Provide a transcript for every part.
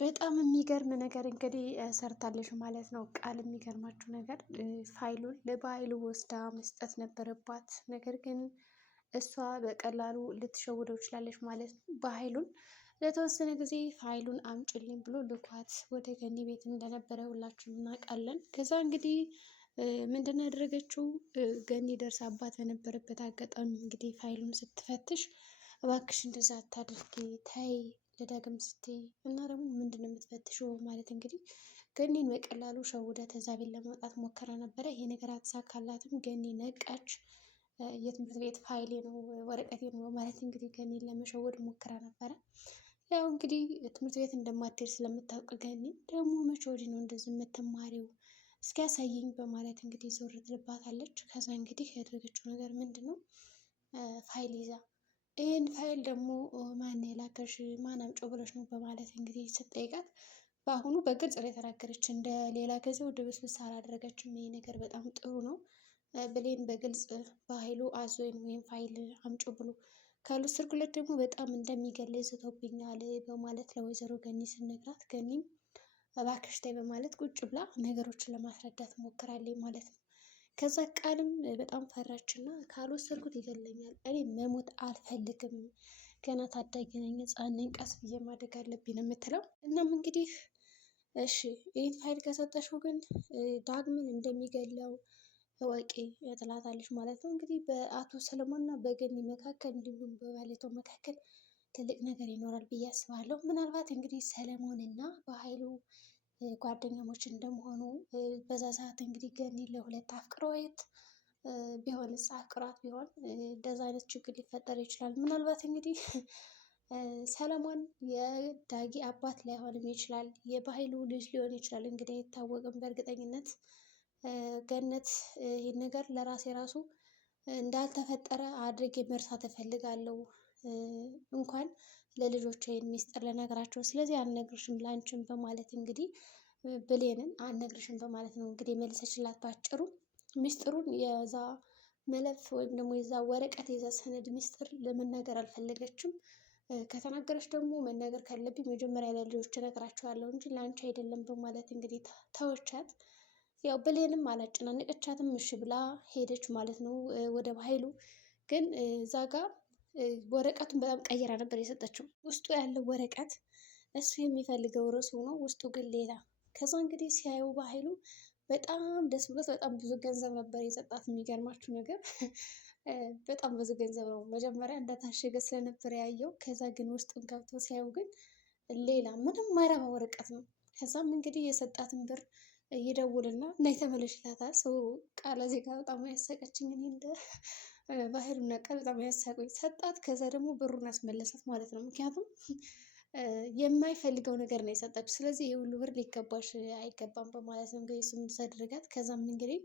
በጣም የሚገርም ነገር እንግዲህ ሰርታለች ማለት ነው። ቃል የሚገርማችሁ ነገር ፋይሉን ለባይሉ ወስዳ መስጠት ነበረባት። ነገር ግን እሷ በቀላሉ ልትሸውደው ችላለች ማለት ነው። በኃይሉን ለተወሰነ ጊዜ ፋይሉን አምጭልኝ ብሎ ልኳት ወደ ገኒ ቤት እንደነበረ ሁላችንም እናውቃለን። ከዛ እንግዲህ ምንድነው ያደረገችው? ገኒ ደርሳባት በነበረበት አጋጣሚ እንግዲህ ፋይሉን ስትፈትሽ እባክሽ እንደዛ አታድርጊ ተይ ለዳግም ስትይ እና ደግሞ ምንድነው የምትፈትሽው ማለት እንግዲህ ገኒን በቀላሉ ሸውዳ ከዛ ቤት ለማውጣት ሞከራ ነበረ። ይሄ ነገር አትሳካላትም። ገኒ ነቃች። የትምህርት ቤት ፋይሌ ነው ወረቀቴ ነው ማለት እንግዲህ ገኒን ለመሸወድ ሞክራ ነበረ። ያው እንግዲህ ትምህርት ቤት እንደማትሄድ ስለምታውቅ ገኒ ደግሞ መቼ ወዲህ ነው እንደዚህ የምትማሪው እስኪ ያሳየኝ በማለት እንግዲህ ዞር ትልባታለች። ከዛ እንግዲህ ያደረገችው ነገር ምንድን ነው? ፋይል ይዛ ይህን ፋይል ደግሞ ማን የላከሽ ማን አምጪው ብለሽ ነው በማለት እንግዲህ ስትጠይቃት በአሁኑ በግልጽ ነው የተናገረች። እንደ ሌላ ጊዜው ድብስብስ አላደረገችም። ይሄ ነገር በጣም ጥሩ ነው። ብሌን በግልጽ በኃይሉ አዞኝ ወይም ፋይል አምጪው ብሎ ካልወሰድኩለት ደግሞ በጣም እንደሚገለኝ ዝቶብኛል በማለት ለወይዘሮ ገኒ ስነግራት ገኒም እባክሽ ተይ በማለት ቁጭ ብላ ነገሮችን ለማስረዳት ሞክራለች ማለት ነው። ከዛ ቃልም በጣም ፈራችና ካልወሰድኩት ይገለኛል፣ እኔ መሞት አልፈልግም፣ ገና ታዳጊ ነኝ፣ ሕፃን ነኝ፣ ቀስ ብዬ ማደግ አለብኝ ነው የምትለው። እናም እንግዲህ እሺ ይህን ፋይል ከሰጠሽው ግን ዳግምን እንደሚገለው እወቂ ትላታለች ማለት ነው። እንግዲህ በአቶ ሰለሞን እና በገኒ መካከል እንዲሁም በባለቤቷ መካከል ትልቅ ነገር ይኖራል ብዬ አስባለሁ። ምናልባት እንግዲህ ሰለሞን እና በኃይሉ ጓደኛሞች እንደመሆኑ በዛ ሰዓት እንግዲህ ገኒ ለሁለት አፍቅረዋት ቢሆንስ አፍቅሯት ቢሆን እንደዛ አይነት ችግር ሊፈጠር ይችላል። ምናልባት እንግዲህ ሰለሞን የዳጊ አባት ላይሆንም ይችላል፣ የባህሉ ልጅ ሊሆን ይችላል። እንግዲህ አይታወቅም በእርግጠኝነት። ገነት ይህን ነገር ለራሴ ራሱ እንዳልተፈጠረ አድርጌ መርሳት እፈልጋለሁ። እንኳን ለልጆች ይህን ሚስጥር ልነግራቸው፣ ስለዚህ አልነግርሽም ላንቺም በማለት እንግዲህ ብሌንን አልነግርሽም በማለት ነው እንግዲህ የመለሰችላት። ባጭሩ ሚስጥሩን የዛ መለፍ ወይም ደግሞ የዛ ወረቀት የዛ ሰነድ ሚስጥር ለመናገር አልፈለገችም። ከተናገረች ደግሞ መናገር ካለብኝ መጀመሪያ ለልጆች እነግራቸዋለሁ እንጂ ለአንቺ አይደለም በማለት እንግዲህ ተወቻት። ያው ብሌንም አላጨናነቀቻትም፣ እሺ ብላ ሄደች ማለት ነው ወደ ኃይሉ። ግን እዛ ጋ ወረቀቱን በጣም ቀይራ ነበር የሰጠችው። ውስጡ ያለው ወረቀት እሱ የሚፈልገው ርዕስ ሆኖ ውስጡ ግን ሌላ። ከዛ እንግዲህ ሲያየው በኃይሉ በጣም ደስ ብሎት በጣም ብዙ ገንዘብ ነበር የሰጣት። የሚገርማችሁ ነገር በጣም ብዙ ገንዘብ ነው። መጀመሪያ እንደታሸገ ስለነበር ያየው። ከዛ ግን ውስጡን ገብቶ ሲያየው ግን ሌላ ምንም ማይረባ ወረቀት ነው። ከዛም እንግዲህ የሰጣትን ብር ይደውልና እና የተመለሽ ይላታል። ሰው ቃለ ዜጋ በጣም ያሳቀችኝ እኔ እንደ ባህሉና ቃል በጣም ያሳቁኝ። ሰጣት። ከዛ ደግሞ ብሩን አስመለሳት ማለት ነው። ምክንያቱም የማይፈልገው ነገር ነው የሰጠችው። ስለዚህ የሁሉ ብር ሊገባሽ አይገባም በማለት ነው እንግዲህ እሱም እንዲያደርጋት። ከዛም እንግዲህ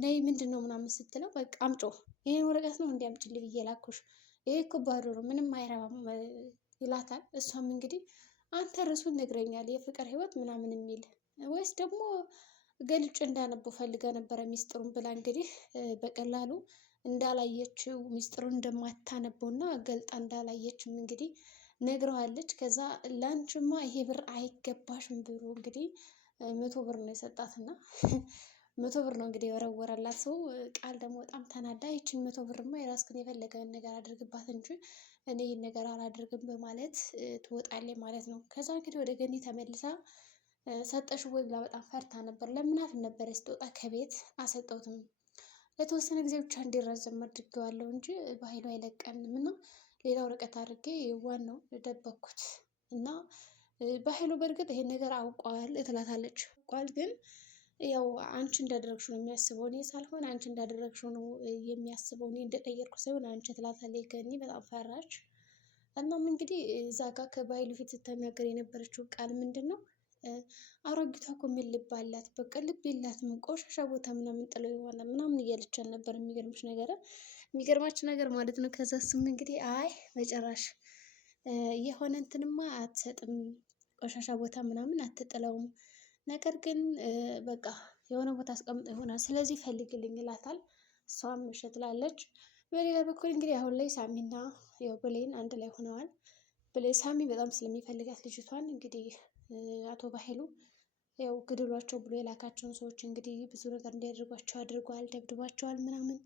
ነይ ምንድን ነው ምናምን ስትለው በቃ አምጮ ይሄን ወረቀት ነው እንዲያምጭልኝ ብዬ ላኩሽ፣ ይሄ እኮ ባዶ ነው ምንም አይረባም ይላታል። እሷም እንግዲህ አንተ ርዕሱን ነግረኛል የፍቅር ህይወት ምናምን የሚል ወይስ ደግሞ ገልጭ እንዳነበው ፈልገ ነበረ ሚስጥሩን ብላ እንግዲህ በቀላሉ እንዳላየችው ሚስጥሩን እንደማታነበው እና ገልጣ እንዳላየችም እንግዲህ ነግረዋለች። ከዛ ላንችማ ይሄ ብር አይገባሽም ብሎ እንግዲህ 100 ብር ነው የሰጣትና 100 ብር ነው እንግዲህ የወረወረላት። ሰው ቃል ደግሞ በጣም ተናዳ ይችን 100 ብርማ የራስክን የፈለገውን ነገር አድርግባት እንጂ እኔ ይህን ነገር አላደርግም በማለት ትወጣለች ማለት ነው። ከዛ እንግዲህ ወደ ገኒ ተመልሳ ሰጠሽ ወይ ብላ በጣም ፈርታ ነበር። ለምናት ነበር ስትወጣ ከቤት አሰጠውትም ለተወሰነ ጊዜ ብቻ እንዲራዘም አድርጌዋለሁ እንጂ በኃይሉ አይለቀንም እና ሌላ ወረቀት አድርጌ ዋናው ደበኩት እና በኃይሉ በእርግጥ ይሄን ነገር አውቋል ትላታለች። አውቋል ግን ያው አንቺ እንዳደረግሽው ነው የሚያስበው፣ እኔ ሳልሆን አንቺ እንዳደረግሽው ነው የሚያስበው፣ እኔ እንደቀየርኩ ሳይሆን አንቺ ትላታለች። ገኒ በጣም ፈራች። እናም እንግዲህ እዛ ጋር ከባህሉ ፊት ስትናገር የነበረችው ቃል ምንድን ነው? አሮጊቷ እኮ ምን ልብ አላት፣ በቃ ልብ የላትም፣ ቆሻሻ ቦታ ምናምን ጥለው ይሆናል ምናምን እያለቻት ነበር። የሚገርማችሁ ነገር ማለት ነው። ከዛ እሱም እንግዲህ አይ በጭራሽ የሆነ እንትንማ አትሰጥም፣ ቆሻሻ ቦታ ምናምን አትጥለውም፣ ነገር ግን በቃ የሆነ ቦታ አስቀምጠ ይሆናል፣ ስለዚህ ፈልግልኝ ይላታል። እሷም እሺ ትላለች። በሌላ በኩል እንግዲህ አሁን ላይ ሳሚና ብሌን አንድ ላይ ሆነዋል። ሳሚ በጣም ስለሚፈልጋት ልጅቷን እንግዲህ አቶ ባሄሉ ያው ግድሏቸው ብሎ የላካቸውን ሰዎች እንግዲህ ብዙ ነገር እንዲያደርጓቸው አድርጓል፣ ደብድቧቸዋል ምናምን።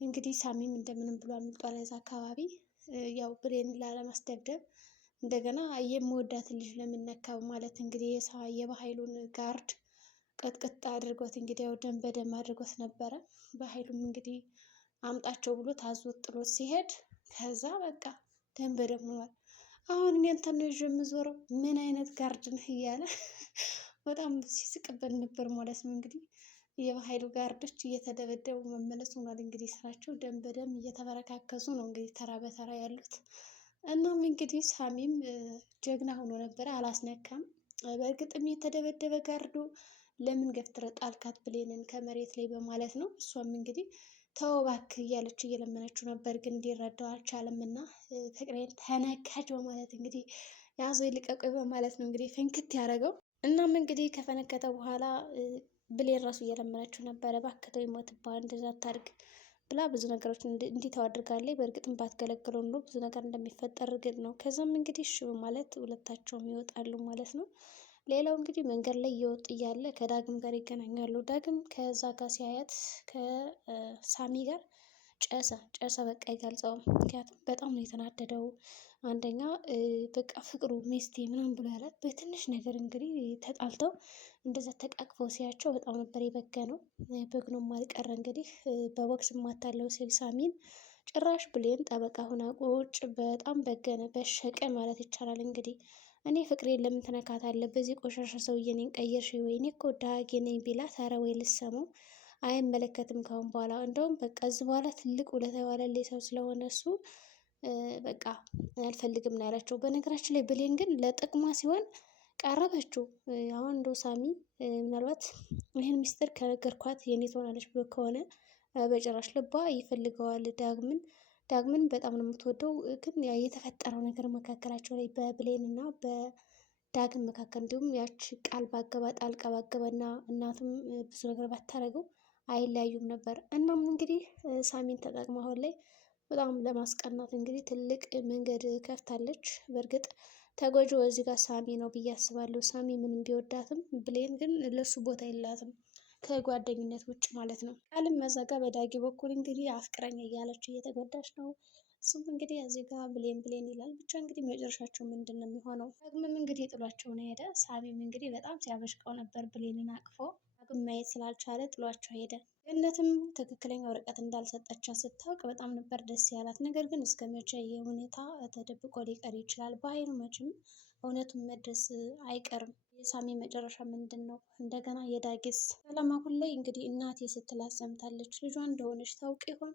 እንግዲህ ሳሚም እንደምንም ብሎ አምልጧል ከዛ አካባቢ ያው ብሌንን ላለማስደብደብ እንደገና የምወዳትን ልጅ ለምነካው ማለት እንግዲህ የባሀይሉን ጋርድ ቀጥቅጥ አድርጎት እንግዲህ ያው ደም በደም አድርጎት ነበረ። በሀይሉም እንግዲህ አምጣቸው ብሎ ታዞት ጥሎት ሲሄድ ከዛ በቃ ደም በደም ሆኗል። አሁን እኔ አንተን ነው ይዤ የምዞረው ምን አይነት ጋርድ ነህ እያለ በጣም ሲስቅበት ነበር ማለት ነው። እንግዲህ የሀይሉ ጋርዶች እየተደበደቡ መመለስ ሆኗል እንግዲህ ስራቸው፣ ደም በደም እየተበረካከሱ ነው እንግዲህ ተራ በተራ ያሉት። እናም እንግዲህ ሳሚም ጀግና ሆኖ ነበረ፣ አላስነካም። በእርግጥም የተደበደበ ጋርዶ ለምን ገፍትረ ጣልካት ብሌንን ከመሬት ላይ በማለት ነው። እሷም እንግዲህ ተው እባክህ እያለች እየለመነችው ነበር፣ ግን እንዲረዳው አልቻለም እና ፍቅሬን ተነካች በማለት እንግዲህ ያዞ ይልቀቁኝ በማለት ነው እንግዲህ ፍንክት ያደረገው። እናም እንግዲህ ከፈነከተ በኋላ ብሌን ራሱ እየለመነችው ነበረ፣ እባክህ ተው ይሞትብሃል እንደዛ አታድርግ ብላ ብዙ ነገሮች እንዲተው አድርጋለች። በእርግጥም ባትገለግለው ኑሮ ብዙ ነገር እንደሚፈጠር እርግጥ ነው። ከዛም እንግዲህ እሺ በማለት ሁለታቸውም ይወጣሉ ማለት ነው። ሌላው እንግዲህ መንገድ ላይ እየወጡ እያለ ከዳግም ጋር ይገናኛሉ። ዳግም ከዛ ጋር ሲያያት ከሳሚ ጋር ጨሰ በቃ አይገልጸውም። ምክንያቱም በጣም ነው የተናደደው። አንደኛ በቃ ፍቅሩ ሚስቴ ምናምን ብሎ ያላት በትንሽ ነገር እንግዲህ ተጣልተው እንደዛ ተቃቅፈው ሲያቸው በጣም ነበር የበገነው። በግኖም አልቀረ እንግዲህ በቦክስ ማታለው ሲል ሳሚን ጭራሽ ብሌን ጠበቃ ሁና ቁጭ በጣም በገነ፣ በሸቀ ማለት ይቻላል እንግዲህ እኔ ፍቅሬን ለምን ትነካታለህ? በዚህ ቆሻሻ ሰውዬ እኔን ቀየርሽ ወይ? እኔ እኮ ዳጊ ነኝ ቢላት፣ ኧረ ወይ ልሰማው አይመለከትም ካሁን በኋላ እንደውም በቃ እዚህ በኋላ ትልቅ ውለታ የዋለልኝ ሰው ስለሆነ እሱ በቃ አልፈልግም ነው ያላቸው። በነገራችን ላይ ብሌን ግን ለጥቅሟ ሲሆን ቀረበችው። አሁን እንደው ሳሚ ምናልባት ይህን ሚስጥር ከነገርኳት የኔ ትሆናለች ብሎ ከሆነ በጭራሽ ልቧ ይፈልገዋል ዳግምን በጣም ነው የምትወደው። ግን የተፈጠረው ነገር መካከላቸው ላይ በብሌን እና በዳግም መካከል እንዲሁም ያች ቃል ባገባ ጣልቃ ባገባና እናቱም ብዙ ነገር ባታረገው አይለያዩም ነበር። እናም እንግዲህ ሳሚን ተጠቅማ አሁን ላይ በጣም ለማስቀናት እንግዲህ ትልቅ መንገድ ከፍታለች። በእርግጥ ተጎጂው እዚህ ጋር ሳሚ ነው ብዬ አስባለሁ። ሳሚ ምንም ቢወዳትም ብሌን ግን ለሱ ቦታ የላትም ከጓደኝነት ውጭ ማለት ነው። ቃልም መዘጋ በዳጊ በኩል እንግዲህ አፍቅረኝ እያለች እየተጎዳች ነው። እሱም እንግዲህ እዚህ ጋር ብሌን ብሌን ይላል። ብቻ እንግዲህ መጨረሻቸው ምንድን ነው የሚሆነው? ዳግምም እንግዲህ ጥሏቸው ነው ሄደ። ሳሚም እንግዲህ በጣም ሲያበሽቀው ነበር ብሌንን አቅፎ፣ ዳግም ማየት ስላልቻለ ጥሏቸው ሄደ። ገነትም ትክክለኛ ወረቀት እንዳልሰጠቻት ስታውቅ በጣም ነበር ደስ ያላት። ነገር ግን እስከ መቼ ይህ ሁኔታ ተደብቆ ሊቀር ይችላል? በሀይሉ መቼም እውነቱን መድረስ አይቀርም። የሳሚ መጨረሻ ምንድን ነው? እንደገና የዳጊስ ሰላም አሁን ላይ እንግዲህ እናቴ ስትላት ሰምታለች። ልጇ እንደሆነች ታውቅ ይሆን?